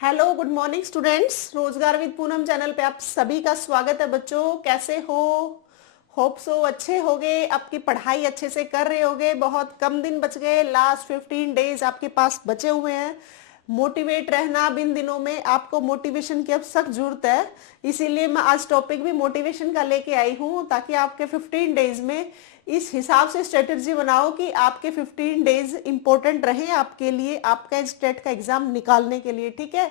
Hello, good morning students. रोजगार with Poonam channel पे आप सभी का स्वागत है। बच्चों कैसे हो? होप सो अच्छे होगे, आपकी पढ़ाई अच्छे से कर रहे होगे। बहुत कम दिन बच गए, लास्ट 15 डेज आपके पास बचे हुए हैं। मोटिवेट रहना, इन दिनों में आपको मोटिवेशन की अब सख्त जरूरत है। इसीलिए मैं आज टॉपिक भी मोटिवेशन का लेके आई हूँ, ताकि आपके 15 डेज में इस हिसाब से स्ट्रेटेजी बनाओ कि आपके 15 डेज इंपॉर्टेंट रहे आपके लिए, आपका एस्टेट का एग्जाम निकालने के लिए। ठीक है,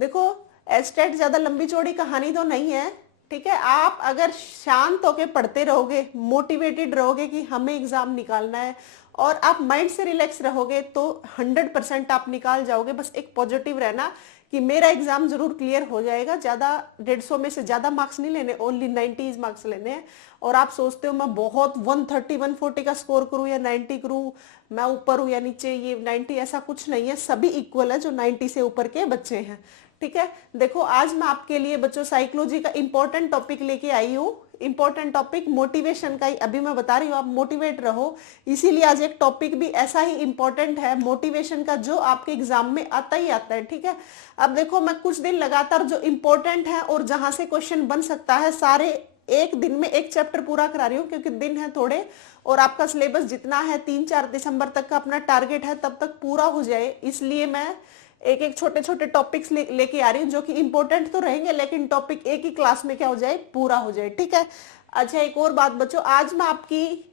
देखो एस्टेट ज्यादा लंबी चौड़ी कहानी तो नहीं है। ठीक है, आप अगर शांत होके पढ़ते रहोगे, मोटिवेटेड रहोगे कि हमें एग्जाम निकालना है, और आप माइंड से रिलैक्स रहोगे, तो 100% आप निकाल जाओगे। बस एक पॉजिटिव रहना कि मेरा एग्जाम जरूर क्लियर हो जाएगा। ज्यादा 150 में से ज्यादा मार्क्स नहीं लेने, ओनली 90 मार्क्स लेने हैं। और आप सोचते हो मैं बहुत 130 140 का स्कोर करूं या 90 करूं, मैं ऊपर हूं या नीचे, ये 90 ऐसा कुछ नहीं है। सभी इक्वल है जो 90 से ऊपर के बच्चे हैं। ठीक है, देखो आज मैं आपके लिए बच्चों साइकोलॉजी का इंपॉर्टेंट टॉपिक लेके आई हूँ। इंपॉर्टेंट टॉपिक मोटिवेशन का ही अभी मैं बता रही हूँ, आप मोटिवेट रहो। इसीलिए आज एक टॉपिक भी ऐसा ही इंपॉर्टेंट है मोटिवेशन का, जो आपके एग्जाम में आता ही आता है। ठीक है, अब देखो मैं कुछ दिन लगातार जो इंपॉर्टेंट है और जहां से क्वेश्चन बन सकता है, सारे एक दिन में एक चैप्टर पूरा करा रही हूँ, क्योंकि दिन है थोड़े और आपका सिलेबस जितना है 3-4 दिसंबर तक का अपना टारगेट है तब तक पूरा हो जाए। इसलिए मैं एक एक छोटे छोटे टॉपिक्स लेके आ रही हूँ, जो कि इंपॉर्टेंट तो रहेंगे, लेकिन टॉपिक एक ही क्लास में क्या हो जाए, पूरा हो जाए। ठीक है, अच्छा एक और बात बच्चों, आज मैं आपकी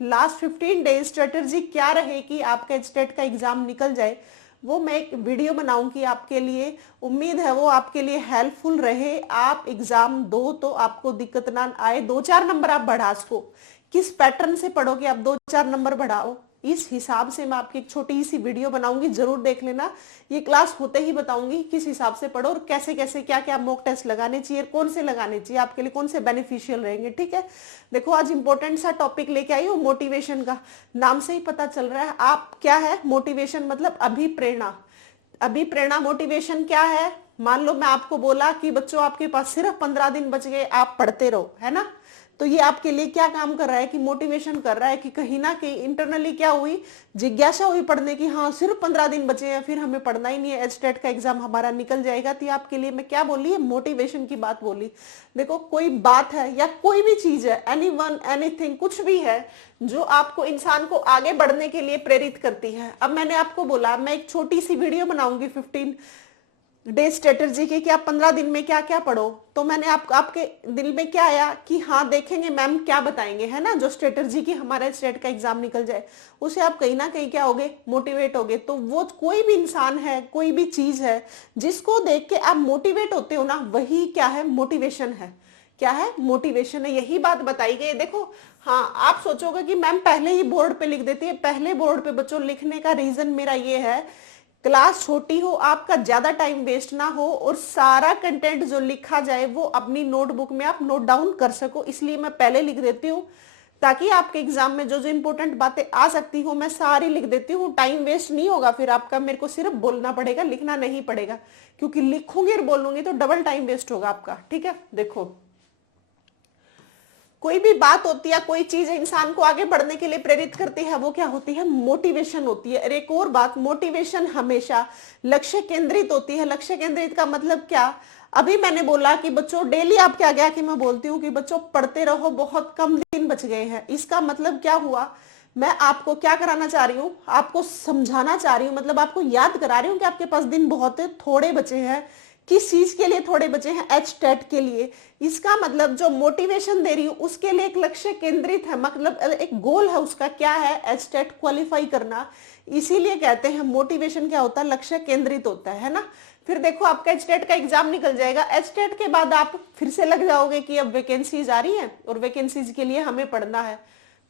लास्ट 15 डेज स्ट्रेटेजी क्या रहे कि आपका स्टेट का एग्जाम निकल जाए, वो मैं एक वीडियो बनाऊंगी आपके लिए। उम्मीद है वो आपके लिए हेल्पफुल रहे। आप एग्जाम दो तो आपको दिक्कत ना आए। 2-4 नंबर आप बढ़ा सको, किस पैटर्न से पढ़ोगे आप 2-4 नंबर बढ़ाओ, इस हिसाब से मैं आपकी एक छोटी सी वीडियो बनाऊंगी, जरूर देख लेना। ये क्लास होते ही बताऊंगी किस हिसाब से पढ़ो और कैसे कैसे क्या क्या मॉक टेस्ट लगाने चाहिए, कौन से लगाने चाहिए, आपके लिए कौन से बेनिफिशियल रहेंगे। ठीक है, देखो आज इंपॉर्टेंट सा टॉपिक लेके आई हूँ मोटिवेशन का। नाम से ही पता चल रहा है आप क्या है, मोटिवेशन मतलब अभिप्रेरणा। अभिप्रेरणा मोटिवेशन क्या है? मान लो मैं आपको बोला कि बच्चों आपके पास सिर्फ 15 दिन बच गए, आप पढ़ते रहो, है ना। तो ये आपके लिए क्या काम कर रहा है कि मोटिवेशन कर रहा है कि कहीं ना कहीं इंटरनली क्या हुई, जिज्ञासा हुई पढ़ने की। हाँ सिर्फ 15 दिन बचे हैं, फिर हमें पढ़ना ही नहीं है, एचटेट का एग्जाम हमारा निकल जाएगा। तो आपके लिए मैं क्या बोली है, मोटिवेशन की बात बोली। देखो कोई बात है या कोई भी चीज है, एनी वन एनीथिंग, कुछ भी है जो आपको, इंसान को आगे बढ़ने के लिए प्रेरित करती है। अब मैंने आपको बोला मैं एक छोटी सी वीडियो बनाऊंगी 15 डे स्ट्रेटेजी की कि आप 15 दिन में क्या क्या पढ़ो। तो मैंने आपके दिल में क्या आया कि हाँ देखेंगे मैम क्या बताएंगे, है ना, जो स्ट्रेटेजी की हमारा स्टेट का एग्जाम निकल जाए, उसे आप कहीं ना कहीं क्या होगे, मोटिवेट होगे। तो वो कोई भी इंसान है, कोई भी चीज है जिसको देख के आप मोटिवेट होते हो ना, वही क्या है, मोटिवेशन है। क्या है, मोटिवेशन है। यही बात बताई गई। देखो हाँ आप सोचोगे कि मैम पहले ही बोर्ड पे लिख देती है। पहले बोर्ड पे बच्चों लिखने का रीजन मेरा ये है, क्लास छोटी हो, आपका ज्यादा टाइम वेस्ट ना हो, और सारा कंटेंट जो लिखा जाए वो अपनी नोटबुक में आप नोट डाउन कर सको। इसलिए मैं पहले लिख देती हूँ, ताकि आपके एग्जाम में जो जो इंपॉर्टेंट बातें आ सकती हो मैं सारी लिख देती हूँ। टाइम वेस्ट नहीं होगा फिर आपका, मेरे को सिर्फ बोलना पड़ेगा, लिखना नहीं पड़ेगा, क्योंकि लिखूंगी और बोलूंगी तो डबल टाइम वेस्ट होगा आपका। ठीक है, देखो कोई भी बात होती है, कोई चीज इंसान को आगे बढ़ने के लिए प्रेरित करती है, वो क्या होती है, मोटिवेशन होती है। और एक और बात, मोटिवेशन हमेशा लक्ष्य केंद्रित होती है। लक्ष्य केंद्रित का मतलब क्या, अभी मैंने बोला कि बच्चों डेली आप क्या गया कि मैं बोलती हूँ कि बच्चों पढ़ते रहो, बहुत कम दिन बच गए हैं। इसका मतलब क्या हुआ, मैं आपको क्या कराना चाह रही हूँ, आपको समझाना चाह रही हूँ, मतलब आपको याद करा रही हूँ कि आपके पास दिन बहुत थोड़े बचे हैं। किस चीज के लिए थोड़े बचे हैं, एचटेट के लिए। इसका मतलब जो मोटिवेशन दे रही हूं उसके लिए एक लक्ष्य केंद्रित है, मतलब एक गोल है उसका, क्या है, एचटेट क्वालिफाई करना। इसीलिए कहते हैं मोटिवेशन क्या होता है, लक्ष्य केंद्रित होता है ना। फिर देखो आपका एचटेट का एग्जाम निकल जाएगा, एचटेट के बाद आप फिर से लग जाओगे कि अब वैकेंसीज आ रही है और वैकेंसीज के लिए हमें पढ़ना है।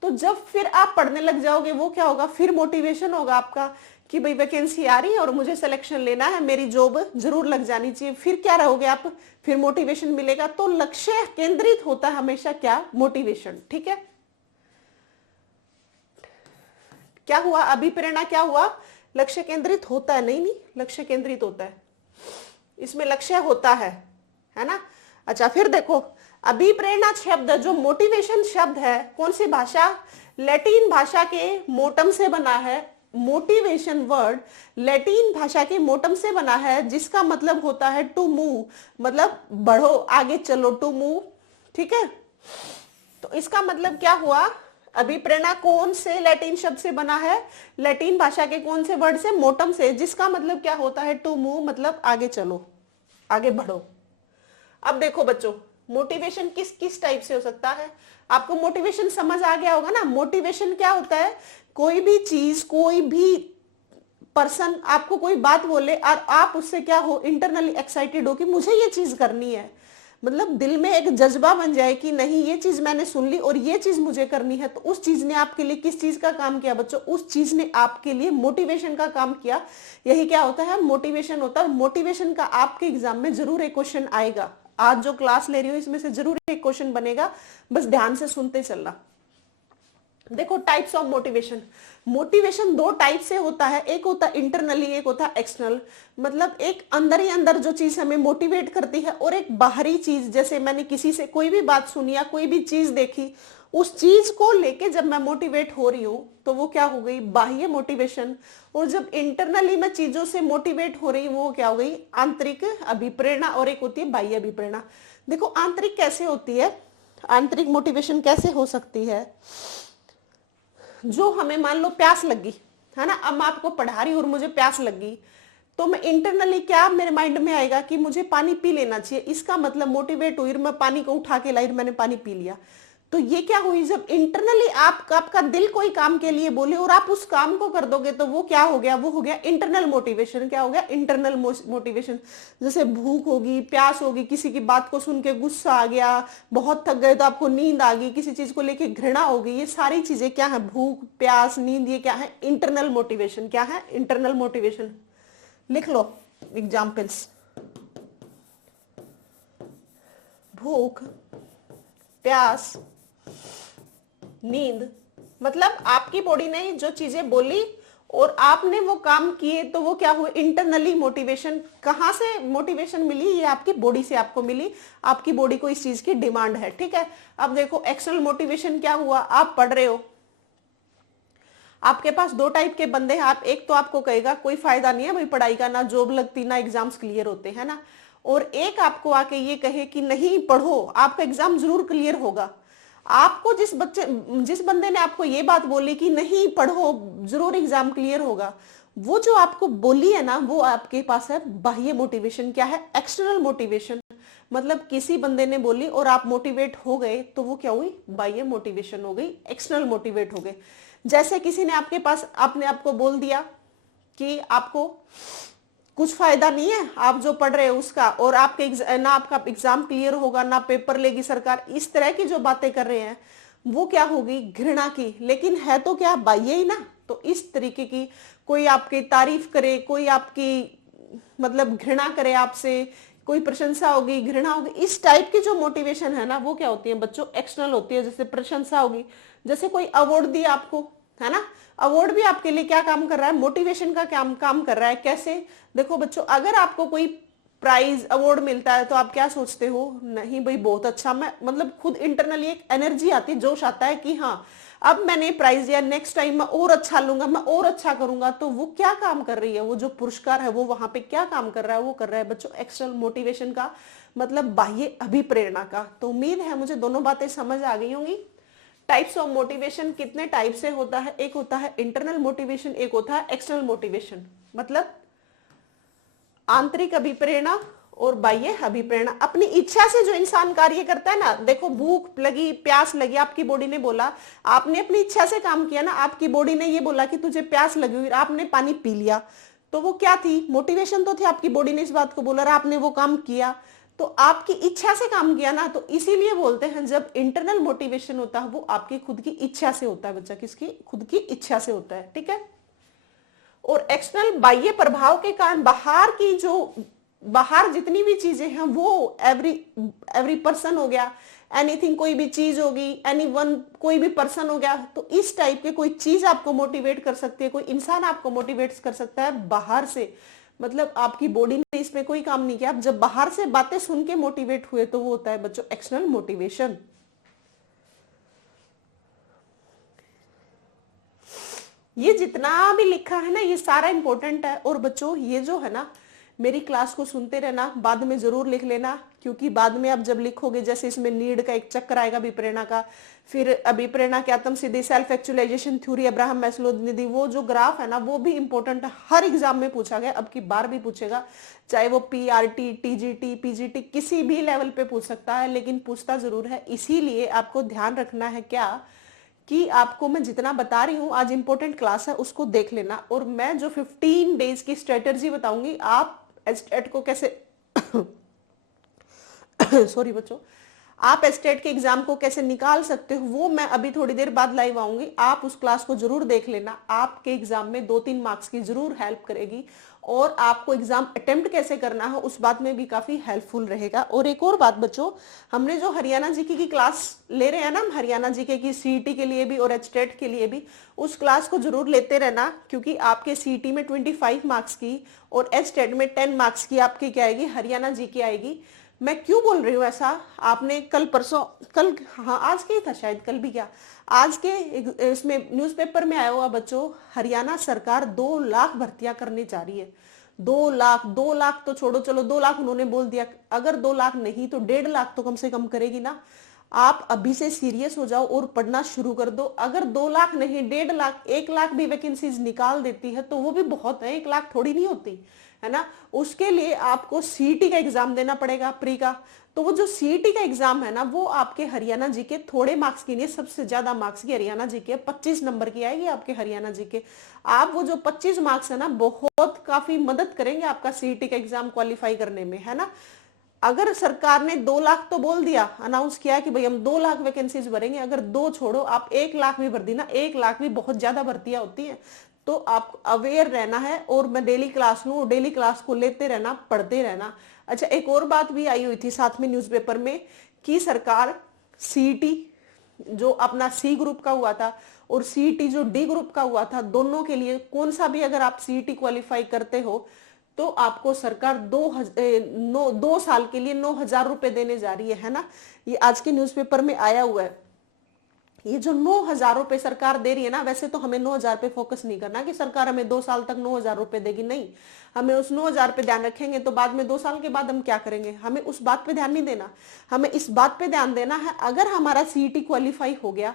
तो जब फिर आप पढ़ने लग जाओगे, वो क्या होगा, फिर मोटिवेशन होगा आपका कि भाई वैकेंसी आ रही है और मुझे सिलेक्शन लेना है, मेरी जॉब जरूर लग जानी चाहिए। फिर क्या रहोगे आप, फिर मोटिवेशन मिलेगा। तो लक्ष्य केंद्रित होता है हमेशा क्या, मोटिवेशन। ठीक है, क्या हुआ, अभिप्रेरणा क्या हुआ, लक्ष्य केंद्रित होता है, नहीं नहीं लक्ष्य केंद्रित होता है, इसमें लक्ष्य होता है ना। अच्छा फिर देखो अभिप्रेरणा शब्द, जो मोटिवेशन शब्द है, कौन सी भाषा, लैटिन भाषा के मोटम से बना है। मोटिवेशन वर्ड लैटिन भाषा के मोटम से बना है, जिसका मतलब होता है टू मूव, मतलब बढ़ो, आगे चलो, टू मूव। ठीक है, तो इसका मतलब क्या हुआ, अभिप्रेरणा कौन से लैटिन शब्द से बना है, लैटिन भाषा के कौन से वर्ड से, मोटम से, जिसका मतलब क्या होता है टू मूव, मतलब आगे चलो, आगे बढ़ो। अब देखो बच्चों, मोटिवेशन किस किस टाइप से हो सकता है, आपको मोटिवेशन समझ आ गया होगा ना। मोटिवेशन क्या होता है, कोई भी चीज, कोई भी पर्सन आपको कोई बात बोले और आप उससे क्या हो, इंटरनली एक्साइटेड हो कि मुझे ये चीज करनी है, मतलब दिल में एक जज्बा बन जाए कि नहीं ये चीज मैंने सुन ली और ये चीज मुझे करनी है। तो उस चीज ने आपके लिए किस चीज का काम किया बच्चों, उस चीज ने आपके लिए मोटिवेशन का काम किया। यही क्या होता है, मोटिवेशन होता है। मोटिवेशन का आपके एग्जाम में जरूर एक क्वेश्चन आएगा, आज जो क्लास ले रही हो इसमें से जरूर एक क्वेश्चन बनेगा, बस ध्यान से सुनते चलना। देखो टाइप्स ऑफ मोटिवेशन, मोटिवेशन दो टाइप से होता है, एक होता है इंटरनली, एक होता है एक्सटर्नल। मतलब एक अंदर ही अंदर जो चीज हमें मोटिवेट करती है, और एक बाहरी चीज, जैसे मैंने किसी से कोई भी बात सुनी या कोई भी चीज देखी, उस चीज को लेके जब मैं मोटिवेट हो रही हूं तो वो क्या हो गई, बाह्य मोटिवेशन। और जब इंटरनली मैं चीजों से मोटिवेट हो रही हूं वो क्या हो गई, आंतरिक अभिप्रेरणा, और एक होती है बाह्य अभिप्रेरणा। देखो आंतरिक कैसे होती है, आंतरिक मोटिवेशन कैसे हो सकती है, जो हमें मान लो प्यास लगी है ना, अब मैं आपको पढ़ा रही हूं और मुझे प्यास लगी, तो मैं इंटरनली क्या मेरे माइंड में आएगा कि मुझे पानी पी लेना चाहिए, इसका मतलब मोटिवेट हुई, मैं पानी को उठा के लाई, मैंने पानी पी लिया। तो ये क्या हुई, जब इंटरनली आपका दिल कोई काम के लिए बोले और आप उस काम को कर दोगे, तो वो क्या हो गया, वो हो गया इंटरनल मोटिवेशन। क्या हो गया, इंटरनल मोटिवेशन। जैसे भूख होगी, प्यास होगी, किसी की बात को सुन के गुस्सा आ गया, बहुत थक गए तो आपको नींद आ गई, किसी चीज को लेके घृणा होगी, ये सारी चीजें क्या है, भूख, प्यास, नींद, ये क्या है, इंटरनल मोटिवेशन। क्या है, इंटरनल मोटिवेशन। लिख लो एग्जाम्पल्स, भूख, प्यास, नींद। मतलब आपकी बॉडी ने जो चीजें बोली और आपने वो काम किए, तो वो क्या हुआ, इंटरनली मोटिवेशन। कहां से मोटिवेशन मिली, ये आपकी बॉडी से आपको मिली, आपकी बॉडी को इस चीज की डिमांड है। ठीक है, अब देखो एक्सटर्नल मोटिवेशन क्या हुआ, आप पढ़ रहे हो, आपके पास दो टाइप के बंदे हैं, आप एक तो आपको कहेगा कोई फायदा नहीं है भाई पढ़ाई का, ना जॉब लगती ना एग्जाम्स क्लियर होते हैं ना, और एक आपको आके ये कहे कि नहीं पढ़ो, आपका एग्जाम जरूर क्लियर होगा। आपको जिस बंदे ने आपको ये बात बोली कि नहीं पढ़ो जरूर एग्जाम क्लियर होगा, वो जो आपको बोली है ना, वो आपके पास है बाह्य मोटिवेशन। क्या है, एक्सटर्नल मोटिवेशन। मतलब किसी बंदे ने बोली और आप मोटिवेट हो गए, तो वो क्या हुई, बाह्य मोटिवेशन हो गई, एक्सटर्नल मोटिवेट हो गए। जैसे किसी ने आपके पास, आपने आपको बोल दिया कि आपको कुछ फायदा नहीं है आप जो पढ़ रहे हो उसका, और आपके ना आपका एग्जाम क्लियर होगा, ना पेपर लेगी सरकार, इस तरह की जो बातें कर रहे हैं, वो क्या होगी, घृणा की, लेकिन है तो क्या, बाह्य ही ना। तो इस तरीके की कोई आपकी तारीफ करे, कोई आपकी मतलब घृणा करे आपसे, कोई प्रशंसा होगी, घृणा होगी, इस टाइप की जो मोटिवेशन है ना, वो क्या होती है बच्चों, एक्सटर्नल होती है। जैसे प्रशंसा होगी, जैसे कोई अवार्ड दिया आपको, है ना, अवार्ड भी आपके लिए क्या काम कर रहा है, मोटिवेशन का काम कर रहा है। कैसे, देखो बच्चों, अगर आपको कोई प्राइज अवार्ड मिलता है तो आप क्या सोचते हो, नहीं भाई बहुत अच्छा, मैं मतलब खुद इंटरनली एक एनर्जी आती है, जोश आता है कि हाँ अब मैंने प्राइज दिया, नेक्स्ट टाइम मैं और अच्छा लूंगा, मैं और अच्छा करूंगा। तो वो क्या काम कर रही है, वो जो पुरस्कार है वो वहां पे क्या काम कर रहा है, वो कर रहा है बच्चों एक्सटर्नल मोटिवेशन का, मतलब बाह्य अभिप्रेरणा का। तो उम्मीद है मुझे दोनों बातें समझ आ गई होंगी। टाइप्स ऑफ मोटिवेशन कितने टाइप से होता है, एक होता है इंटरनल मोटिवेशन, एक होता है एक्सटर्नल मोटिवेशन। मतलब आंतरिक अभिप्रेरणा और बाह्य अभिप्रेरणा। अपनी इच्छा से जो इंसान कार्य करता है ना, देखो भूख लगी, प्यास लगी, आपकी बॉडी ने बोला, आपने अपनी इच्छा से काम किया ना, आपकी बॉडी ने ये बोला कि तुझे प्यास लगी हुई, आपने पानी पी लिया, तो वो क्या थी, मोटिवेशन तो थी, आपकी बॉडी ने इस बात को बोला और आपने वो काम किया, तो आपकी इच्छा से काम किया ना। तो इसीलिए बोलते हैं जब इंटरनल मोटिवेशन होता है वो आपकी खुद की इच्छा से होता है बच्चा, किसकी, खुद की इच्छा से होता है। ठीक है, और एक्सटर्नल बाह्य प्रभाव के कारण बाहर की जो, बाहर जितनी भी चीजें हैं वो एवरी पर्सन हो गया, एनीथिंग कोई भी चीज होगी, एनी वन कोई भी पर्सन हो गया, तो इस टाइप के कोई चीज आपको मोटिवेट कर सकती है, कोई इंसान आपको मोटिवेट कर सकता है बाहर से। मतलब आपकी बॉडी ने इसमें कोई काम नहीं किया, आप जब बाहर से बातें सुन के मोटिवेट हुए तो वो होता है बच्चों एक्सटर्नल मोटिवेशन। ये जितना भी लिखा है ना ये सारा इंपॉर्टेंट है। और बच्चों ये जो है ना मेरी क्लास को सुनते रहना, बाद में जरूर लिख लेना, क्योंकि बाद में आप जब लिखोगे जैसे इसमें नीड का एक चक्कर आएगा अभिप्रेरणा का, फिर अभिप्रेरणा की आत्म सिद्धि, self actualisation theory, Abraham Maslow Nidhi, वो जो ग्राफ है ना वो भी इंपॉर्टेंट है, हर एग्जाम में पूछा गया, अब की बार भी पूछेगा, चाहे वो पीआरटी, टीजीटी, पीजीटी किसी भी लेवल पे पूछ सकता है, लेकिन पूछता जरूर है। इसीलिए आपको ध्यान रखना है क्या कि आपको मैं जितना बता रही हूँ आज इंपॉर्टेंट क्लास है उसको देख लेना। और मैं जो 15 डेज की स्ट्रेटेजी बताऊंगी आप एस्टेट को कैसे सॉरी बच्चों, आप एस्टेट के एग्जाम को कैसे निकाल सकते हो वो मैं अभी थोड़ी देर बाद लाइव आऊंगी, आप उस क्लास को जरूर देख लेना। आपके एग्जाम में 2-3 मार्क्स की जरूर हेल्प करेगी और आपको एग्जाम अटेम्प्ट कैसे करना है उस बात में भी काफी हेल्पफुल रहेगा। और एक और बात बच्चों, हमने जो हरियाणा जीके की क्लास ले रहे हैं ना, हरियाणा जीके की सीईटी के लिए भी और एस्टेट के लिए भी, उस क्लास को जरूर लेते रहना, क्योंकि आपके सीईटी में 25 मार्क्स की और एस्टेट में 10 मार्क्स की आपकी क्या आएगी, हरियाणा जीके आएगी। मैं क्यों बोल रही हूँ ऐसा, आपने कल परसों, कल हाँ आज के ही था शायद, कल भी क्या, आज के इसमें न्यूज़पेपर में आया हुआ बच्चों, हरियाणा सरकार 2 लाख भर्तियां करने जा रही है। 2 लाख तो छोड़ो, चलो 2 लाख उन्होंने बोल दिया, अगर 2 लाख नहीं तो 1.5 लाख तो कम से कम करेगी ना। आप अभी से सीरियस हो जाओ और पढ़ना शुरू कर दो। अगर 2 लाख नहीं 1.5 लाख, 1 लाख भी वैकेंसीज निकाल देती है तो वो भी बहुत है, 1 लाख थोड़ी नहीं होती है ना। उसके लिए आपको सीईटी का एग्जाम देना पड़ेगा प्री का। तो वो जो सीईटी का एग्जाम है ना वो आपके हरियाणा जी के थोड़े मार्क्स की नहीं, सबसे ज्यादा मार्क्स की हरियाणा जी के 25 नंबर की आएगी आपके हरियाणा जी के। आप वो जो 25 मार्क्स है ना बहुत काफी मदद करेंगे आपका सीईटी का एग्जाम क्वालिफाई करने में, है ना। अगर सरकार ने 2 लाख तो बोल दिया, अनाउंस किया कि भाई हम 2 लाख वैकेंसीज भरेंगे, अगर 2 छोड़ो आप 1 लाख भी भर दी ना, 1 लाख भी बहुत ज्यादा भर्तियां होती हैं, तो आप अवेयर रहना है। और मैं डेली क्लास लूँ, डेली क्लास को लेते रहना, पढ़ते रहना। अच्छा एक और बात भी आई हुई थी साथ में न्यूज़पेपर में कि सरकार सीईटी जो अपना सी ग्रुप का हुआ था और सीईटी जो डी ग्रुप का हुआ था, दोनों के लिए कौन सा भी अगर आप सीईटी क्वालिफाई करते हो तो आपको सरकार 2 साल के लिए 9,000 रुपए देने जा रही है ना। ये आज के न्यूज़पेपर में आया हुआ है। ये जो 9,000 रुपए सरकार दे रही है ना, वैसे तो हमें 9,000 पे फोकस नहीं करना कि सरकार हमें 2 साल तक 9,000 रुपए देगी, नहीं। हमें उस 9,000 पे ध्यान रखेंगे तो बाद में 2 साल के बाद हम क्या करेंगे, हमें उस बात पे ध्यान नहीं देना। हमें इस बात पे ध्यान देना है, अगर हमारा सीईटी क्वालिफाई हो गया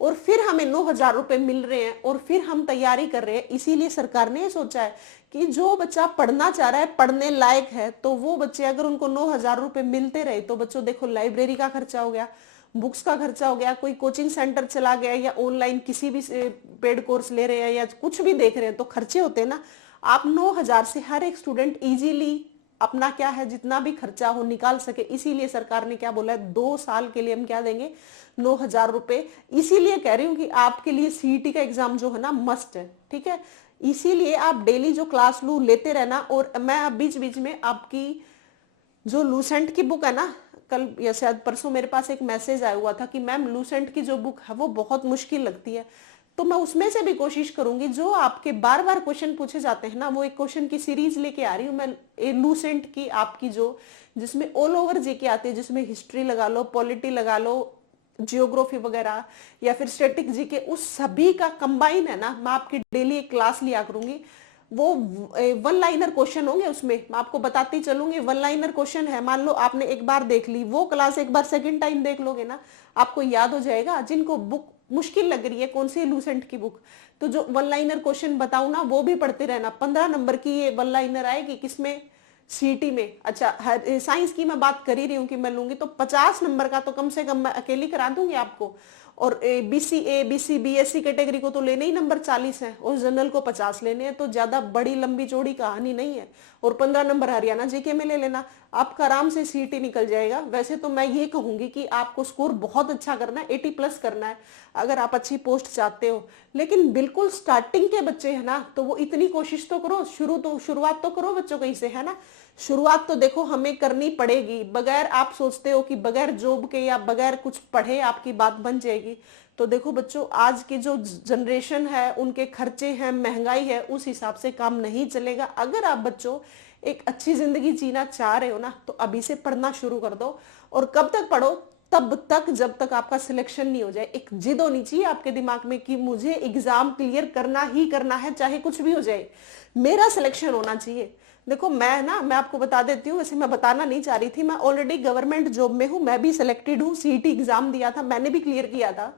और फिर हमें 9,000 रुपए मिल रहे हैं और फिर हम तैयारी कर रहे हैं, इसीलिए सरकार ने सोचा है कि जो बच्चा पढ़ना चाह रहा है, पढ़ने लायक है, तो वो बच्चे अगर उनको 9,000 रुपए मिलते रहे तो बच्चों देखो लाइब्रेरी का खर्चा हो गया, बुक्स का खर्चा हो गया, कोई कोचिंग सेंटर चला गया या ऑनलाइन किसी भी पेड कोर्स ले रहे हैं या कुछ भी देख रहे हैं तो खर्चे होते हैं ना। आप 9,000 से हर एक स्टूडेंट इजीली अपना क्या है जितना भी खर्चा हो निकाल सके, इसीलिए सरकार ने क्या बोला है 2 साल के लिए हम क्या देंगे, 9,000 रुपए। इसीलिए कह रही हूँ कि आपके लिए सीईटी का एग्जाम जो है ना मस्ट है, ठीक है। इसीलिए आप डेली जो क्लास लू लेते रहना। और मैं बीच बीच में आपकी जो लूसेंट की बुक है ना, कल या शायद परसों मेरे पास एक मैसेज आया हुआ था कि मैम लूसेंट की जो बुक है वो बहुत मुश्किल लगती है, तो मैं उसमें से भी कोशिश करूंगी जो आपके बार बार क्वेश्चन पूछे जाते हैं ना, वो एक क्वेश्चन की सीरीज लेके आ रही हूँ मैं लूसेंट की आपकी, जो जिसमें ऑल ओवर जीके आते हैं, जिसमें हिस्ट्री लगा लो, पॉलिटी लगा लो, जियोग्राफी वगैरह या फिर स्टैटिक जीके, उस सभी का कंबाइन है ना। मैं आपकी डेली एक क्लास लिया करूंगी, वो 1 लाइनर क्वेश्चन होंगे, उसमें मैं आपको बताती चलूंगी। 1 लाइनर क्वेश्चन है, मान लो आपने एक बार देख ली वो क्लास, एक बार सेकंड टाइम देख लोगे ना आपको याद हो जाएगा। जिनको बुक मुश्किल लग रही है कौन सी लूसेंट की बुक, तो जो 1 लाइनर क्वेश्चन बताऊ ना वो भी पढ़ते रहना। 15 नंबर की ये 1 लाइनर आएगी, किसमें, सीईटी में। अच्छा साइंस की मैं बात कर ही रही हूँ कि मैं लूंगी तो 50 नंबर का तो कम से कम मैं अकेली करा दूंगी आपको। और बीसीए, बीसी, बीएससी कैटेगरी को तो लेने ही नंबर 40 है और जनरल को 50 लेने हैं, तो ज्यादा बड़ी लंबी चौड़ी कहानी नहीं है। और 15 नंबर हरियाणा जीके में ले लेना, आपका आराम से सीईटी निकल जाएगा। वैसे तो मैं ये कहूंगी कि आपको स्कोर बहुत अच्छा करना है, 80+ करना है अगर आप अच्छी पोस्ट चाहते हो। लेकिन बिल्कुल स्टार्टिंग के बच्चे है ना, तो वो इतनी कोशिश तो करो, शुरुआत तो करो बच्चों कहीं से, है ना। शुरुआत तो देखो हमें करनी पड़ेगी, बगैर आप सोचते हो कि बगैर जॉब के या बगैर कुछ पढ़े आपकी बात बन जाएगी, तो देखो बच्चों आज की जो जनरेशन है उनके खर्चे हैं, महंगाई है, उस हिसाब से काम नहीं चलेगा। अगर आप बच्चों एक अच्छी जिंदगी जीना चाह रहे हो ना तो अभी से पढ़ना शुरू कर दो। और कब तक पढ़ो, तब तक जब तक आपका सिलेक्शन नहीं हो जाए। एक जिद होनी चाहिए आपके दिमाग में कि मुझे एग्जाम क्लियर करना ही करना है, चाहे कुछ भी हो जाए, मेरा सिलेक्शन होना चाहिए। देखो मैं आपको बता देती हूँ, वैसे मैं बताना नहीं चाह रही थी, मैं ऑलरेडी गवर्नमेंट जॉब में हूँ, मैं भी सिलेक्टेड हूँ, सीईटी एग्जाम दिया था, मैंने भी क्लियर किया था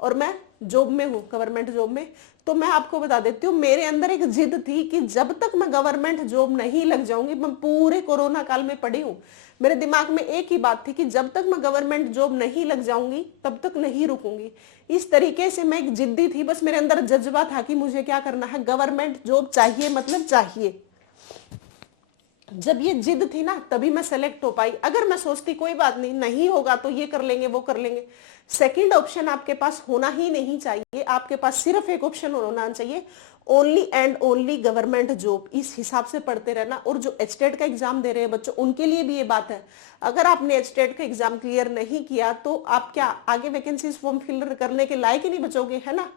और मैं जॉब में हूँ, गवर्नमेंट जॉब में। तो मैं आपको बता देती हूँ, मेरे अंदर एक जिद थी कि जब तक मैं गवर्नमेंट जॉब नहीं लग जाऊंगी, मैं पूरे कोरोना काल में पढ़ी हूँ, मेरे दिमाग में एक ही बात थी कि जब तक मैं गवर्नमेंट जॉब नहीं लग जाऊंगी तब तक नहीं रुकूंगी। इस तरीके से मैं एक जिद्दी थी, बस मेरे अंदर जज्बा था कि मुझे क्या करना है, गवर्नमेंट जॉब चाहिए, मतलब चाहिए। जब ये जिद थी ना तभी मैं सेलेक्ट हो पाई। अगर मैं सोचती कोई बात नहीं, नहीं होगा तो ये कर लेंगे वो कर लेंगे, सेकंड ऑप्शन आपके पास होना ही नहीं चाहिए। आपके पास सिर्फ एक ऑप्शन होना चाहिए, only and only government job. इस हिसाब से पढ़ते रहना। और जो एचटेट का एग्जाम दे रहे हैं बच्चों, उनके लिए भी ये बात है, अगर आपने एचटेट का एग्जाम क्लियर नहीं किया तो आप क्या आगे वैकेंसीज फॉर्म फिल करने के लायक ही नहीं बचोगे, है ना।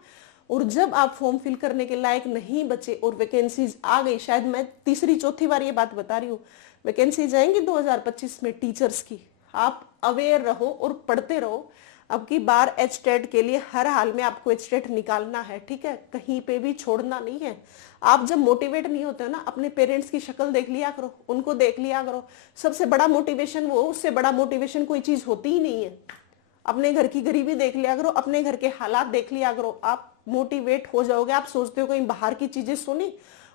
और जब आप फॉर्म फिल करने के लायक नहीं बचे और वैकेंसीज आ गई, शायद मैं तीसरी चौथी बार ये बात बता रही हूँ, वैकेंसीज आएंगी 2025 में टीचर्स की, आप अवेयर रहो और पढ़ते रहो। अब की बार एचटेट के लिए हर हाल में आपको एचटेट निकालना है, ठीक है, कहीं पे भी छोड़ना नहीं है। आप जब मोटिवेट नहीं होते हो ना, अपने पेरेंट्स की शक्ल देख लिया करो, उनको देख लिया करो, सबसे बड़ा मोटिवेशन वो, उससे बड़ा मोटिवेशन कोई चीज होती ही नहीं है। अपने घर की गरीबी देख लिया करो, अपने घर के हालात देख लिया करो, आप मोटिवेट हो जाओगे। आप सोचते हो कहीं बाहर की चीजें सुनी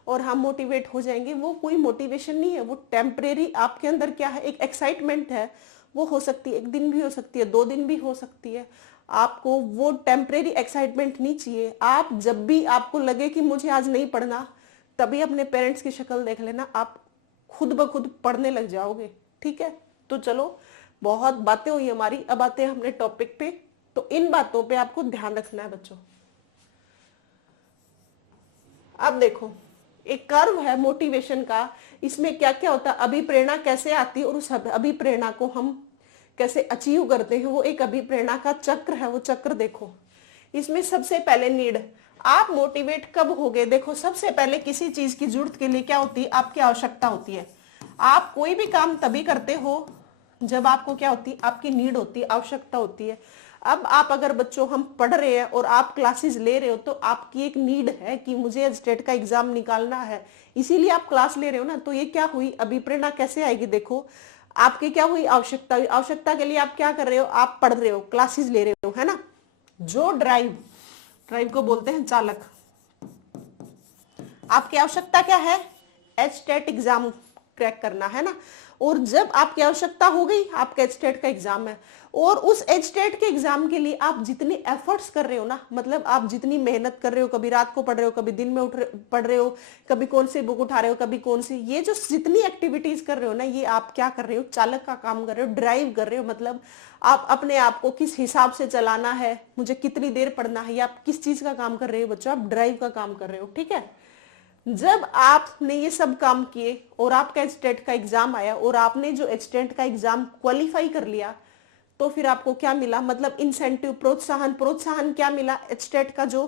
और हम मोटिवेट हो जाएंगे, वो कोई मोटिवेशन नहीं है, वो टेम्परेरी आपके अंदर क्या है, एक एक्साइटमेंट है, वो हो सकती है, एक दिन भी हो सकती है, 2 दिन भी हो सकती है। आपको वो टेम्परेरी एक्साइटमेंट नहीं चाहिए। आप जब भी आपको लगे कि मुझे आज नहीं पढ़ना, तभी अपने पेरेंट्स की शक्ल देख लेना, आप खुद ब खुद पढ़ने लग जाओगे, ठीक है। तो चलो, बहुत बातें हुई हमारी, अब आते हैं हमने टॉपिक पे। तो इन बातों पे आपको ध्यान रखना है बच्चों। अब देखो, एक कर्व है मोटिवेशन का, इसमें क्या क्या होता है, अभिप्रेरणा कैसे आती है और उस अभिप्रेरणा को हम कैसे अचीव करते हैं, वो एक अभिप्रेरणा का चक्र है। वो चक्र देखो, इसमें सबसे पहले नीड, आप मोटिवेट कब होगे। देखो, सबसे पहले किसी चीज की जरूरत के लिए क्या होती है, आपकी आवश्यकता होती है। आप कोई भी काम तभी करते हो जब आपको क्या होती है, आपकी नीड होती है, आवश्यकता होती है। अब आप अगर बच्चों हम पढ़ रहे हैं और आप क्लासेस ले रहे हो, तो आपकी एक नीड है कि मुझे स्टेट का एग्जाम निकालना है, इसीलिए आप क्लास ले रहे हो ना। तो ये क्या हुई, अभिप्रेरणा कैसे आएगी, देखो आपकी क्या हुई, आवश्यकता हुई। आवश्यकता के लिए आप क्या कर रहे हो, आप पढ़ रहे हो, क्लासेस ले रहे हो, है ना। जो ड्राइव को बोलते हैं चालक, आपकी आवश्यकता क्या है, एचटेट एग्जाम क्रैक करना, है ना। और जब आपकी आवश्यकता हो गई, आपका एचटेट का एग्जाम है, और उस एचटेट के एग्जाम के लिए आप जितने एफर्ट्स कर रहे हो ना, मतलब आप जितनी मेहनत कर रहे हो, कभी रात को पढ़ रहे हो, कभी दिन में पढ़ रहे हो, कभी कौन सी बुक उठा रहे हो, कभी कौन सी, ये जो जितनी एक्टिविटीज कर रहे हो ना, ये आप क्या कर रहे हो, चालक का काम कर रहे हो, ड्राइव कर रहे हो। मतलब आप अपने आप को किस हिसाब से चलाना है, मुझे कितनी देर पढ़ना है, या आप किस चीज का काम कर रहे हो बच्चों, आप ड्राइव का काम कर रहे हो, ठीक है। जब आपने ये सब काम किए और आपका एचटेट का एग्जाम आया और आपने जो एचटेट का एग्जाम क्वालिफाई कर लिया, तो फिर आपको क्या मिला, मतलब इंसेंटिव, प्रोत्साहन क्या मिला, एचटेट का जो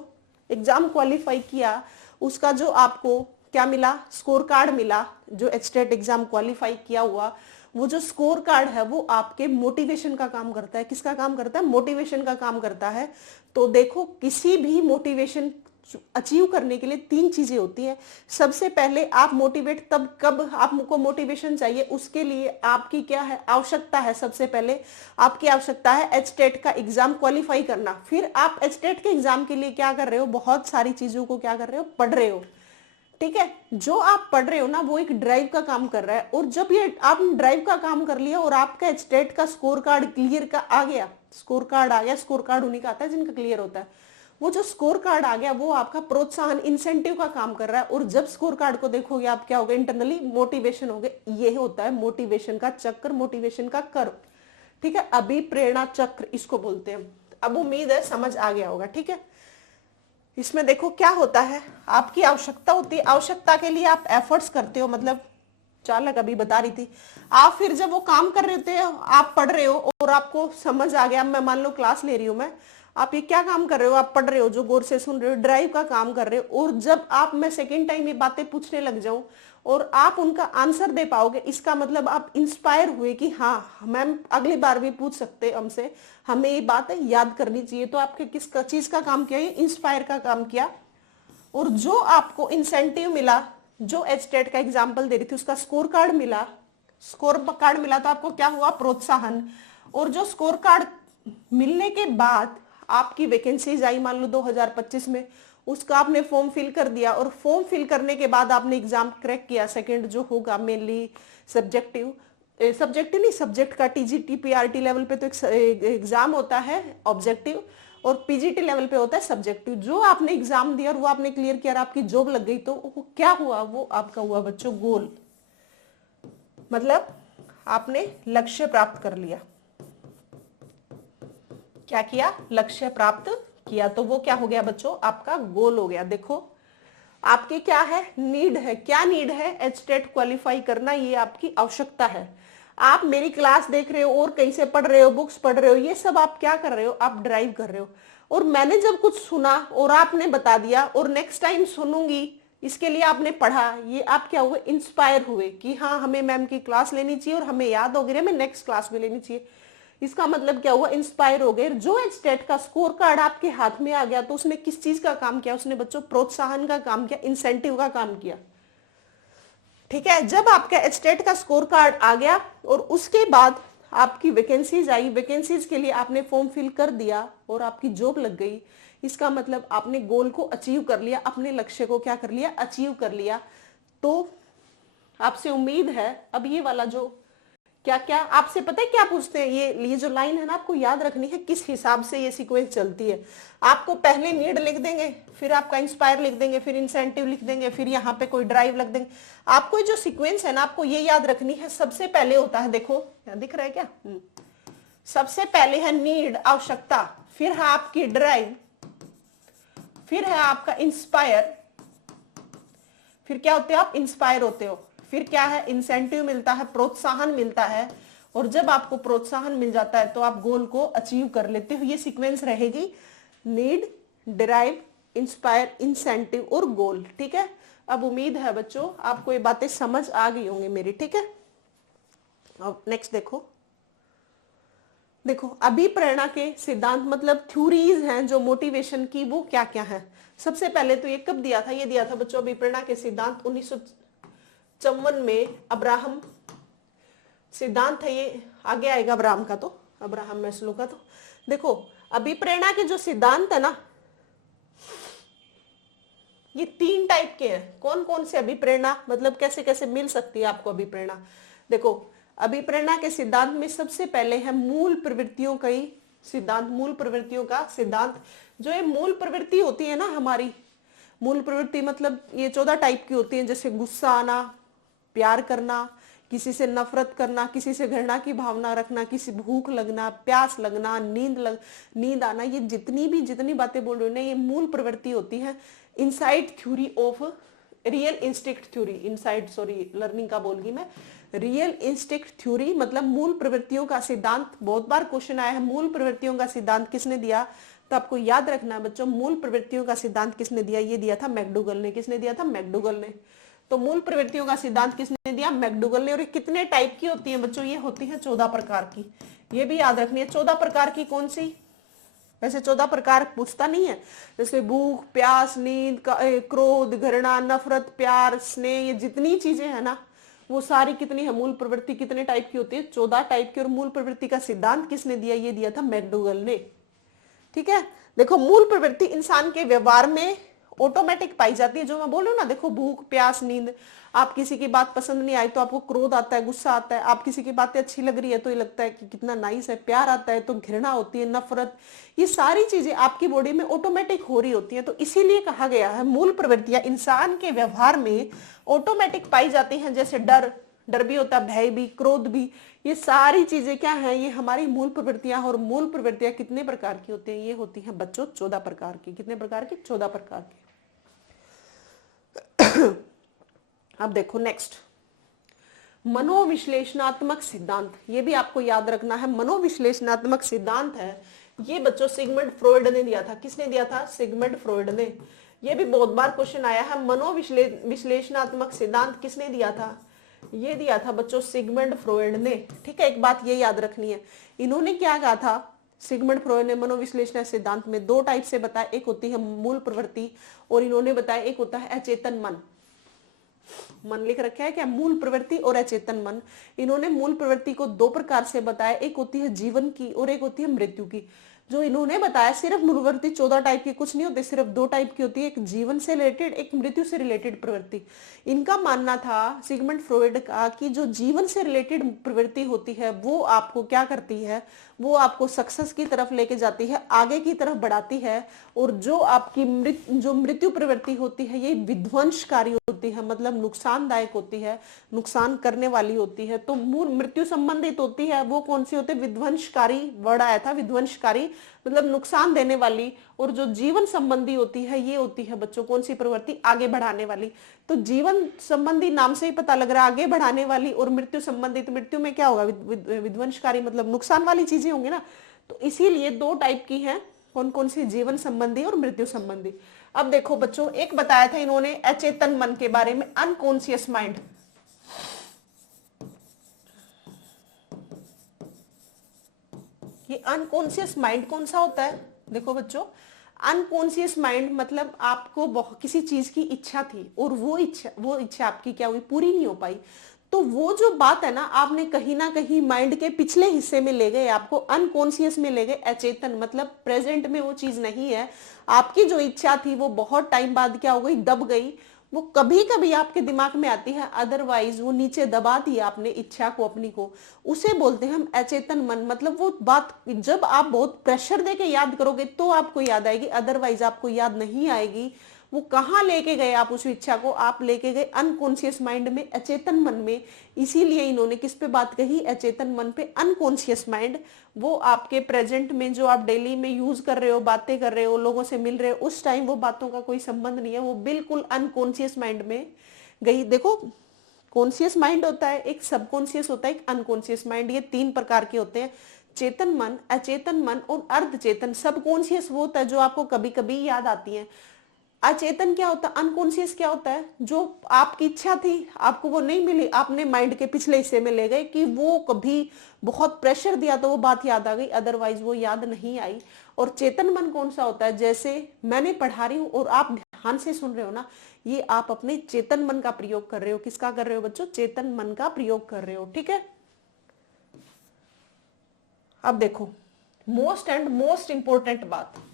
एग्जाम क्वालिफाई किया उसका जो आपको क्या मिला, स्कोर कार्ड मिला। जो एचटेट एग्जाम क्वालिफाई किया हुआ, वो जो स्कोर कार्ड है वो आपके मोटिवेशन का काम करता है। किसका काम करता है, मोटिवेशन का काम करता है। तो देखो, किसी भी मोटिवेशन अचीव करने के लिए 3 चीजें होती हैं। सबसे पहले आप मोटिवेट तब, कब आपको मोटिवेशन चाहिए, उसके लिए आपकी क्या है, आवश्यकता है। सबसे पहले आपकी आवश्यकता है एचटेट का एग्जाम क्वालिफाई करना। फिर आप एचटेट के एग्जाम के लिए क्या कर रहे हो, बहुत सारी चीजों को क्या कर रहे हो, पढ़ रहे हो, ठीक है। जो आप पढ़ रहे हो ना, वो एक ड्राइव का काम कर रहा है। और जब ये आप ड्राइव का काम कर लिया और आपका एचटेट का स्कोर कार्ड क्लियर का आ गया, स्कोर कार्ड आ गया, स्कोर कार्ड उन्हीं का आता है जिनका क्लियर होता है, वो जो स्कोर कार्ड आ गया वो आपका प्रोत्साहन, इंसेंटिव का काम कर रहा है। और जब स्कोर कार्ड को देखोगे आप, क्या होगा, इंटरनली मोटिवेशन होगे। ये होता है मोटिवेशन का चक्र, मोटिवेशन का कर्व, ठीक है। अभिप्रेरणा चक्र इसको बोलते हैं। अब उम्मीद है समझ आ गया होगा, ठीक है। इसमें देखो क्या होता है, आपकी आवश्यकता होती है, आवश्यकता के लिए आप एफर्ट्स करते हो, मतलब चालक अभी बता रही थी, आप फिर जब वो काम कर रहे होते हो, आप पढ़ रहे हो और आपको समझ आ गया, मैं मान लो क्लास ले रही हूं मैं, आप ये क्या काम कर रहे हो, आप पढ़ रहे हो, जो गौर से सुन रहे हो, ड्राइव का काम कर रहे हो। और जब आप मैं सेकेंड टाइम ये बातें पूछने लग जाऊं और आप उनका आंसर दे पाओगे, इसका मतलब आप इंस्पायर हुए कि हाँ मैम अगली बार भी पूछ सकते हमसे, हमें ये बात याद करनी चाहिए। तो आपके किस चीज का काम किया, ये इंस्पायर का काम किया। और जो आपको इंसेंटिव मिला, जो एचटेट का एग्जाम्पल दे रही थी, उसका स्कोर कार्ड मिला, स्कोर कार्ड मिला तो आपको क्या हुआ, प्रोत्साहन। और जो स्कोर कार्ड मिलने के बाद आपकी वैकेंसीज आई मान लो 2025 में, उसका आपने फॉर्म फिल कर दिया। और फॉर्म फिल करने के बाद आपने एग्जाम क्रैक किया, सेकंड जो होगा मेनली सब्जेक्टिव नहीं, सब्जेक्ट का टीजीटी पीआरटी लेवल पे तो एक एग्जाम होता है ऑब्जेक्टिव, और पीजीटी लेवल पे होता है सब्जेक्टिव। जो आपने एग्जाम दिया और वो आपने क्लियर किया और आपकी जॉब लग गई, तो वो क्या हुआ, वो आपका हुआ बच्चों गोल, मतलब आपने लक्ष्य प्राप्त कर लिया। क्या किया, लक्ष्य प्राप्त किया, तो वो क्या हो गया बच्चों, आपका गोल हो गया। देखो आपकी क्या है, नीड है, क्या नीड है, एचटेट क्वालिफाई करना, ये आपकी आवश्यकता है। आप मेरी क्लास देख रहे हो और कहीं से पढ़ रहे हो, बुक्स पढ़ रहे हो, ये सब आप क्या कर रहे हो, आप ड्राइव कर रहे हो। और मैंने जब कुछ सुना और आपने बता दिया और नेक्स्ट टाइम सुनूंगी, इसके लिए आपने पढ़ा, ये आप क्या हुए, इंस्पायर हुए कि हाँ हमें मैम की क्लास लेनी चाहिए और हमें याद हो गई, हमें नेक्स्ट क्लास भी लेनी चाहिए। इसका मतलब क्या हुआ, इंस्पायर हो गए। जो एचटेट का स्कोर कार्ड आपके हाथ में आ गया, तो उसने किस चीज का काम किया, उसने बच्चों प्रोत्साहन का काम किया, इंसेंटिव का काम किया। ठीक है, जब आपका एचटेट का स्कोर कार्ड आ गया और उसके बाद आपकी वैकेंसीज आई, वैकेंसीज के लिए आपने फॉर्म फिल कर दिया और आपकी जॉब लग गई, इसका मतलब आपने गोल को अचीव कर लिया, अपने लक्ष्य को क्या कर लिया, अचीव कर लिया। तो आपसे उम्मीद है अब ये वाला जो क्या क्या आपसे पता है क्या पूछते हैं, ये जो लाइन है ना आपको याद रखनी है, किस हिसाब से ये सीक्वेंस चलती है। आपको पहले नीड लिख देंगे, फिर आपका इंस्पायर लिख देंगे, फिर इंसेंटिव लिख देंगे, फिर यहाँ पे कोई ड्राइव लिख देंगे। आपको जो सीक्वेंस है ना आपको ये याद रखनी है, सबसे पहले होता है, देखो दिख रहा है क्या, सबसे पहले है नीड, आवश्यकता, फिर है आपकी ड्राइव, फिर है आपका इंस्पायर, फिर क्या होते हो आप, इंस्पायर होते हो, फिर क्या है, इंसेंटिव मिलता है, प्रोत्साहन मिलता है। और जब आपको प्रोत्साहन मिल जाता है तो आप गोल को अचीव कर लेते हो। ये सीक्वेंस रहेगी, नीड, ड्राइव, इंस्पायर, इंसेंटिव और गोल। ठीक है, अब उम्मीद है बच्चों आपको ये बातें समझ आ गई होंगी मेरी। ठीक है, अब नेक्स्ट देखो, अभिप्रेरणा के सिद्धांत मतलब थ्योरीज हैं जो मोटिवेशन की, वो क्या क्या है। सबसे पहले तो ये कब दिया था, ये दिया था बच्चों अभिप्रेरणा के सिद्धांत 1954 में, अब्राहम सिद्धांत है ये, आगे आएगा अब्राहम का, तो अब्राहम मैस्लो का। तो देखो अभिप्रेरणा के जो सिद्धांत है ना, ये 3 टाइप के हैं। कौन कौन से अभिप्रेरणा, मतलब कैसे कैसे मिल सकती है आपको अभिप्रेरणा। देखो अभिप्रेरणा के सिद्धांत में सबसे पहले है मूल प्रवृत्तियों का ही सिद्धांत, मूल प्रवृत्तियों का सिद्धांत। जो ये मूल प्रवृत्ति होती है ना हमारी, मूल प्रवृत्ति मतलब ये 14 टाइप की होती है, जैसे गुस्सा आना, प्यार करना, किसी से नफरत करना, किसी से घृणा की भावना रखना, किसी भूख लगना, प्यास लगना, नींद आना, ये जितनी बातें बोल रही हूँ ना, ये मूल प्रवृत्ति होती है। Inside theory of real instinct theory, inside sorry learning का बोल गई मैं, रियल इंस्टिंक्ट थ्योरी मतलब मूल प्रवृत्तियों का सिद्धांत। बहुत बार क्वेश्चन आया है मूल प्रवृत्तियों का सिद्धांत किसने दिया, तो आपको याद रखना है बच्चों, मूल प्रवृत्तियों का सिद्धांत किसने दिया, ये दिया था मैकडूगल ने। किसने दिया था, मैकडूगल ने। तो मूल प्रवृत्तियों का सिद्धांत किसने दिया, मैकडूगल ने। और ये कितने टाइप की होती है बच्चों, ये होती है 14 प्रकार की, ये भी याद रखनी है। 14 प्रकार की कौन सी, वैसे 14 प्रकार पूछता नहीं है, जैसे भूख, प्यास, नींद, क्रोध, घृणा, नफरत, प्यार, स्नेह, ये जितनी चीजें हैं ना वो सारी कितनी है, मूल प्रवृत्ति कितने टाइप की होती है, 14 टाइप की। और मूल प्रवृत्ति का सिद्धांत किसने दिया, ये दिया था मैकडूगल ने। ठीक है, देखो मूल प्रवृत्ति इंसान के व्यवहार में ऑटोमेटिक पाई जाती है, जो मैं बोल रही हूँ ना, देखो भूख, प्यास, नींद, आप किसी की बात पसंद नहीं आई तो आपको क्रोध आता है, गुस्सा आता है, आप किसी की बातें अच्छी लग रही है तो ये लगता है कि कितना नाइस है, प्यार आता है तो घृणा होती है, नफरत, ये सारी चीजें आपकी बॉडी में ऑटोमेटिक हो रही होती है। तो इसीलिए कहा गया है मूल प्रवृत्तियां इंसान के व्यवहार में ऑटोमेटिक पाई जाती हैं, जैसे डर भी होता है, भय भी, क्रोध भी, ये सारी चीजें क्या है, ये हमारी मूल प्रवृत्तियां। और मूल प्रवृत्तियां कितने प्रकार की होती हैं, ये होती हैं बच्चों 14 प्रकार की। कितने प्रकार की, 14 प्रकार की। अब देखो नेक्स्ट, मनोविश्लेषणात्मक सिद्धांत, ये भी आपको याद रखना है। मनोविश्लेषणात्मक सिद्धांत है ये बच्चों सिगमंड फ्रॉइड ने दिया था। किसने दिया था? सिगमंड फ्रॉइड ने। ये भी बहुत बार क्वेश्चन आया है। मनोविश्लेषणात्मक सिद्धांत किसने दिया था? ये दिया था बच्चों सिगमंड फ्रॉइड ने। ठीक है, एक बात ये याद रखनी है, इन्होंने क्या कहा था? सिगमंड फ्रॉइड ने मनोविश्लेषण सिद्धांत में दो टाइप से बताया, एक होती है मूल प्रवृत्ति और इन्होंने बताया एक होता है अचेतन मन। मन लिख रखा है क्या? मूल प्रवृत्ति और अचेतन मन। इन्होंने मूल प्रवृत्ति को दो प्रकार से बताया, एक होती है जीवन की और एक होती है मृत्यु की। जो इन्होंने बताया सिर्फ मूल प्रवृत्ति 14 टाइप की कुछ नहीं होती, सिर्फ दो टाइप की होती है, एक जीवन से रिलेटेड, एक मृत्यु से रिलेटेड प्रवृत्ति। इनका मानना था सिगमंड फ्रॉइड का कि जो जीवन से रिलेटेड प्रवृत्ति होती है वो आपको क्या करती है? वो आपको सक्सेस की तरफ लेके जाती है, आगे की तरफ बढ़ाती है। और जो आपकी मृत्यु प्रवृत्ति होती है ये विध्वंसकारी होती है, मतलब नुकसानदायक होती है, नुकसान करने वाली होती है। तो मूल मृत्यु संबंधित होती है वो कौन सी होती है? विध्वंसकारी वर्ड आया था, विध्वंसकारी मतलब नुकसान देने वाली। और जो जीवन संबंधी होती है ये होती है बच्चों कौन सी प्रवृत्ति? आगे बढ़ाने वाली। तो जीवन संबंधी नाम से ही पता लग रहा है आगे बढ़ाने वाली, और मृत्यु संबंधी, तो मृत्यु में क्या होगा? विध्वंसकारी मतलब नुकसान वाली चीजें होंगी ना। तो इसीलिए दो टाइप की हैं, कौन कौन सी? जीवन संबंधी और मृत्यु संबंधी। अब देखो बच्चों, एक बताया था इन्होंने अचेतन मन के बारे में, अनकॉन्शियस माइंड। ये अनकॉन्शियस माइंड कौन सा होता है? देखो बच्चों, अनकॉन्शियस माइंड मतलब आपको किसी चीज की इच्छा थी और वो इच्छा आपकी क्या हुई? पूरी नहीं हो पाई। तो वो जो बात है ना कहीं माइंड के पिछले हिस्से में ले गए, आपको अनकॉन्शियस में ले गए, अचेतन मतलब प्रेजेंट में वो चीज नहीं है। आपकी जो इच्छा थी वो बहुत टाइम बाद क्या हो गई? दब गई। वो कभी कभी आपके दिमाग में आती है, अदरवाइज वो नीचे दबा दी आपने इच्छा को अपनी को। उसे बोलते हैं हम अचेतन मन। मतलब वो बात जब आप बहुत प्रेशर देके याद करोगे तो आपको याद आएगी, अदरवाइज आपको याद नहीं आएगी। वो कहाँ लेके गए आप उस इच्छा को? आप लेके गए अनकॉन्शियस माइंड में, अचेतन मन में। इसीलिए इन्होंने किस पे बात कही? अचेतन मन पे, अनकॉन्शियस माइंड। वो आपके प्रेजेंट में जो आप डेली में यूज कर रहे हो, बातें कर रहे हो, लोगों से मिल रहे हो, उस टाइम वो बातों का कोई संबंध नहीं है, वो बिल्कुल अनकॉन्शियस माइंड में गई। देखो, कॉन्शियस माइंड होता है, एक सबकॉन्शियस होता है, एक अनकॉन्शियस माइंड। ये तीन प्रकार के होते हैं, चेतन मन, अचेतन मन और अर्धचेतन। सबकॉन्शियस वो होता है जो आपको कभी कभी याद आती है। अचेतन क्या होता है? अनकॉन्शियस क्या होता है? जो आपकी इच्छा थी आपको वो नहीं मिली, आपने माइंड के पिछले हिस्से में ले गए कि वो कभी बहुत प्रेशर दिया तो वो बात याद आ गई, अदरवाइज वो याद नहीं आई। और चेतन मन कौन सा होता है? जैसे मैंने पढ़ा रही हूँ और आप ध्यान से सुन रहे हो ना, ये आप अपने चेतन मन का प्रयोग कर रहे हो। किसका कर रहे हो बच्चों? चेतन मन का प्रयोग कर रहे हो। ठीक है, अब देखो मोस्ट एंड मोस्ट इंपॉर्टेंट बात,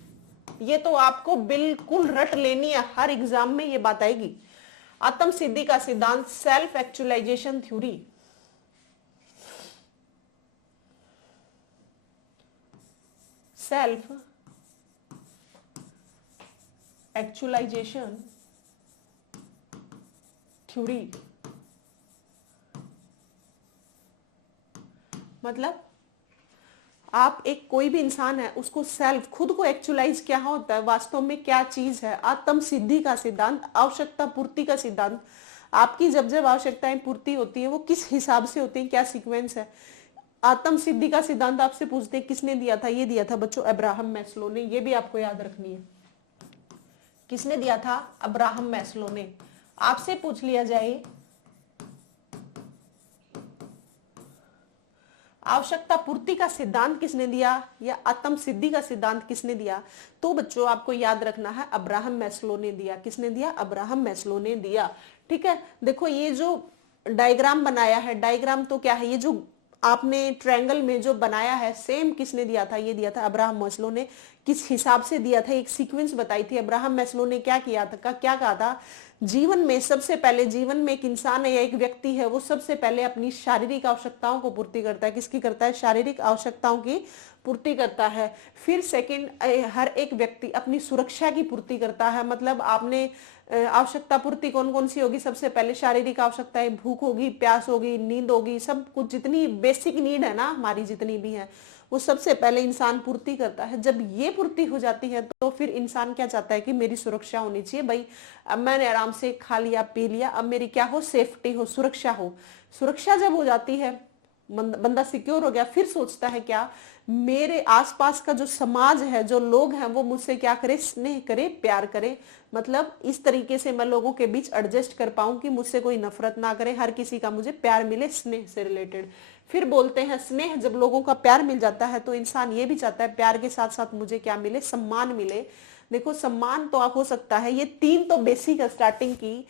ये तो आपको बिल्कुल रट लेनी है, हर एग्जाम में ये बात आएगी। आत्म सिद्धि का सिद्धांत, self actualisation theory. Self actualisation theory मतलब आप एक कोई भी इंसान है उसको सेल्फ, खुद को एक्चुअलाइज क्या होता है, वास्तव में क्या चीज है। आत्म सिद्धि का सिद्धांत, आवश्यकता पूर्ति का सिद्धांत। आपकी जब जब आवश्यकताएं पूर्ति होती है वो किस हिसाब से होती है, क्या सीक्वेंस है। आत्म सिद्धि का सिद्धांत आपसे पूछते हैं किसने दिया था? ये दिया था बच्चों अब्राहम मैस्लो ने। ये भी आपको याद रखनी है, किसने दिया था? अब्राहम मैस्लो ने। आपसे पूछ लिया जाए आवश्यकता पूर्ति का सिद्धांत किसने दिया या आत्म सिद्धि का सिद्धांत किसने दिया, तो बच्चों आपको याद रखना है अब्राहम मैस्लो ने दिया। किसने दिया? अब्राहम मैस्लो ने दिया। ठीक है, देखो ये जो डायग्राम बनाया है, डायग्राम तो क्या है, ये जो आपने ट्रायंगल में जो बनाया है सेम किसने दिया था? ये दिया था अब्राहम मैस्लो ने। किस हिसाब से दिया था? एक सीक्वेंस बताई थी। अब्राहम मैस्लो ने क्या किया था, क्या कहा था? जीवन में सबसे पहले, जीवन में एक इंसान है या एक व्यक्ति है, वो सबसे पहले अपनी शारीरिक आवश्यकताओं को पूर्ति करता है। किसकी करता है? शारीरिक आवश्यकताओं की पूर्ति करता है। फिर सेकंड, हर एक व्यक्ति अपनी सुरक्षा की पूर्ति करता है। मतलब आपने आवश्यकता पूर्ति कौन कौन सी होगी? सबसे पहले शारीरिक आवश्यकताएं, भूख होगी, प्यास होगी, नींद होगी, सब कुछ जितनी बेसिक नीड है ना हमारी, जितनी भी है, वो सबसे पहले इंसान पूर्ति करता है। जब ये पूर्ति हो जाती है तो फिर इंसान क्या चाहता है कि मेरी सुरक्षा होनी चाहिए। भाई अब मैंने आराम से खा लिया पी लिया, अब मेरी क्या हो? सेफ्टी हो, सुरक्षा हो। सुरक्षा जब हो जाती है, बंदा सिक्योर हो गया, फिर सोचता है क्या? मेरे आसपास का जो समाज है, जो लोग हैं, वो मुझसे क्या करे, स्नेह करे, प्यार करे। मतलब इस तरीके से मैं लोगों के बीच एडजस्ट कर पाऊं कि मुझसे कोई नफरत ना करे, हर किसी का मुझे प्यार मिले, स्नेह से रिलेटेड। फिर बोलते हैं स्नेह, जब लोगों का प्यार मिल जाता है तो इंसान ये भी चाहता है प्यार के साथ साथ मुझे क्या मिले, सम्मान मिले। देखो सम्मान तो आप हो सकता है, ये तीन तो बेसिक है स्टार्टिंग की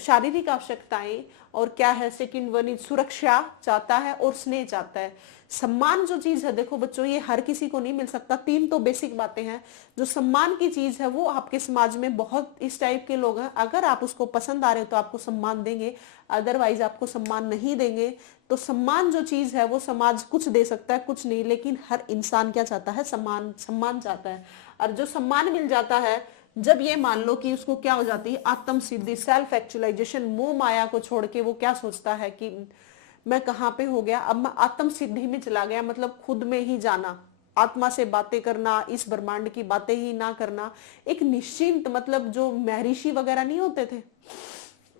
शारीरिक आवश्यकताएं, और क्या है सेकंड वन इज सुरक्षा चाहता है और स्नेह चाहता है। सम्मान जो चीज है देखो बच्चों, ये हर किसी को नहीं मिल सकता। तीन तो बेसिक बातें हैं। जो सम्मान की चीज है वो आपके समाज में बहुत इस टाइप के लोग हैं, अगर आप उसको पसंद आ रहे हो तो आपको सम्मान देंगे, अदरवाइज आपको सम्मान नहीं देंगे। तो सम्मान जो चीज है वो समाज कुछ दे सकता है, कुछ नहीं, लेकिन हर इंसान क्या चाहता है, सम्मान, सम्मान चाहता है। और जो सम्मान मिल जाता है, जब ये मान लो कि उसको क्या हो जाती है, आत्म सिद्धि, सेल्फ एक्चुअलाइजेशन, मोह माया को छोड़ के वो क्या सोचता है कि मैं कहाँ पे हो गया, अब मैं आत्म सिद्धि में चला गया, मतलब खुद में ही जाना, आत्मा से बातें करना, इस ब्रह्मांड की बातें ही ना करना, एक निश्चिंत, मतलब जो महर्षि वगैरह नहीं होते थे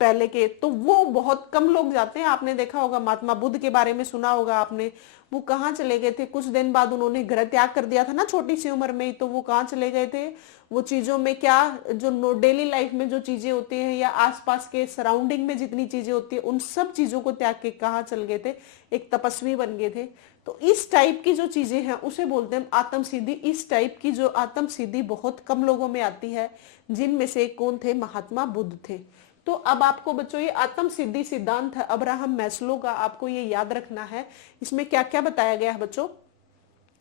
पहले के, तो वो बहुत कम लोग जाते हैं। आपने देखा होगा, महात्मा बुद्ध के बारे में सुना होगा आपने, वो कहाँ चले गए थे, कुछ दिन बाद उन्होंने घर त्याग कर दिया था ना छोटी सी उम्र में ही, तो वो कहाँ चले गए थे, वो चीजों में क्या, जो डेली लाइफ में जो चीजें होती हैं या आसपास के सराउंडिंग में जितनी चीजें होती है, उन सब चीजों को त्याग के कहाँ चल गए थे, एक तपस्वी बन गए थे। तो इस टाइप की जो चीजें हैं उसे बोलते हैं आत्म सिद्धि। इस टाइप की जो आत्म सिद्धि बहुत कम लोगों में आती है, जिनमें से कौन थे, महात्मा बुद्ध थे। तो अब आपको बच्चों ये आत्म सिद्धि सिद्धांत है अब्राहम मैस्लो का, आपको ये याद रखना है। इसमें क्या क्या बताया गया है बच्चों,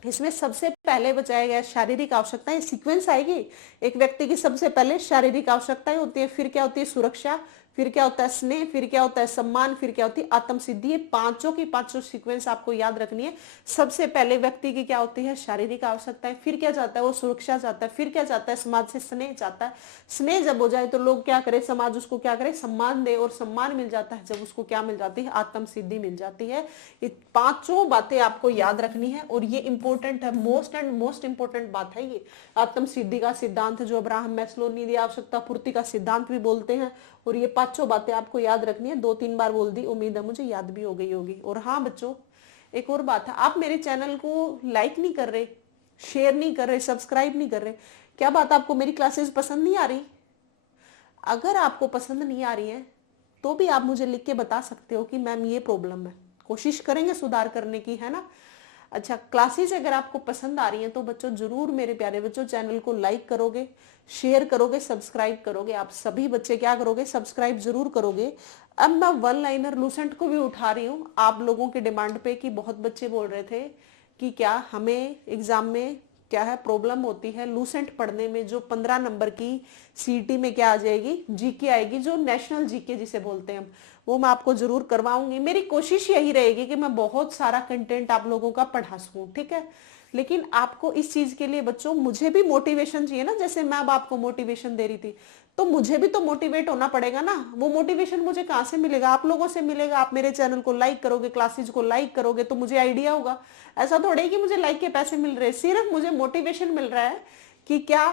इसमें सबसे पहले बताया गया शारीरिक आवश्यकताएं, सीक्वेंस आएगी। एक व्यक्ति की सबसे पहले शारीरिक आवश्यकताएं होती है, फिर क्या होती है, सुरक्षा, फिर क्या होता है, स्नेह, फिर क्या होता है, सम्मान, फिर क्या होती है, आत्म सिद्धि। ये पांचों की पांचों सीक्वेंस आपको याद रखनी है। सबसे पहले व्यक्ति की क्या होती है, शारीरिक आवश्यकताएं, फिर क्या चाहता है, वो सुरक्षा चाहता है, फिर क्या चाहता है, समाज से स्नेह चाहता है। स्नेह जब हो जाए तो लोग क्या करे, समाज उसको क्या करे, सम्मान दे, और सम्मान मिल जाता है जब उसको क्या मिल जाती है, आत्म सिद्धि मिल जाती है। ये पांचों बातें आपको याद रखनी है, और ये इंपॉर्टेंट है, मोस्ट एंड मोस्ट इंपॉर्टेंट बात है ये आत्म सिद्धि का सिद्धांत, जो अब्राहम मैस्लो नीड आवश्यकता पूर्ति का सिद्धांत भी बोलते हैं। और ये पांचों बातें आपको याद रखनी है, 2-3 बार बोल दी, उम्मीद है मुझे याद भी हो गई होगी। और हाँ बच्चों, एक और बात है, आप मेरे चैनल को लाइक नहीं कर रहे, शेयर नहीं कर रहे, सब्सक्राइब नहीं कर रहे, क्या बात, आपको मेरी क्लासेस पसंद नहीं आ रही? अगर आपको पसंद नहीं आ रही है तो भी आप मुझे लिख के बता सकते हो कि मैम ये प्रॉब्लम है, कोशिश करेंगे सुधार करने की, है ना। अच्छा, क्लासेस अगर आपको पसंद आ रही हैं तो बच्चों जरूर मेरे प्यारे बच्चों चैनल को लाइक करोगे, शेयर करोगे, सब्सक्राइब करोगे। आप सभी बच्चे क्या करोगे, सब्सक्राइब जरूर करोगे। अब मैं वन लाइनर लूसेंट को भी उठा रही हूँ आप लोगों के डिमांड पे, कि बहुत बच्चे बोल रहे थे कि क्या हमें एग्जाम में क्या है प्रॉब्लम होती है लूसेंट पढ़ने में, जो 15 नंबर की सीईटी में क्या आ जाएगी, जीके आएगी, जो नेशनल जीके जिसे बोलते हैं हम, वो मैं आपको जरूर करवाऊंगी। मेरी कोशिश यही रहेगी कि मैं बहुत सारा कंटेंट आप लोगों का पढ़ा सकूं, ठीक है। लेकिन आपको इस चीज के लिए बच्चों मुझे भी मोटिवेशन चाहिए ना, जैसे मैं अब आपको मोटिवेशन दे रही थी, तो मुझे भी तो मोटिवेट होना पड़ेगा ना। वो मोटिवेशन मुझे कहाँ से मिलेगा, आप लोगों से मिलेगा। आप मेरे चैनल को लाइक करोगे, क्लासेज को लाइक करोगे तो मुझे आइडिया होगा। ऐसा थोड़ा ही कि मुझे लाइक के पैसे मिल रहे हैं, सिर्फ मुझे मोटिवेशन मिल रहा है कि क्या,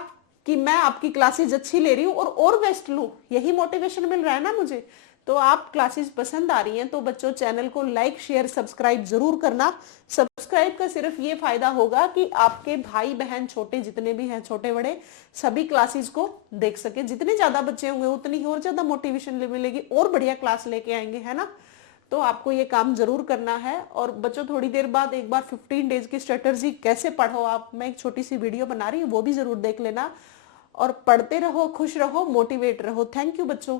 कि मैं आपकी क्लासेज अच्छी ले रही हूँ और बेस्ट लूँ, यही मोटिवेशन मिल रहा है ना मुझे। तो आप क्लासेस पसंद आ रही हैं तो बच्चों चैनल को लाइक शेयर सब्सक्राइब जरूर करना। सब्सक्राइब का सिर्फ ये फायदा होगा कि आपके भाई बहन छोटे जितने भी हैं, छोटे बड़े, सभी क्लासेस को देख सके। जितने ज्यादा बच्चे होंगे उतनी ही और ज्यादा मोटिवेशन मिलेगी, और बढ़िया क्लास लेके आएंगे, है ना। तो आपको ये काम जरूर करना है। और बच्चों थोड़ी देर बाद एक बार 15 डेज की स्ट्रेटजी कैसे पढ़ो आप, मैं एक छोटी सी वीडियो बना रही हूँ, वो भी जरूर देख लेना। और पढ़ते रहो, खुश रहो, मोटिवेट रहो। थैंक यू बच्चों।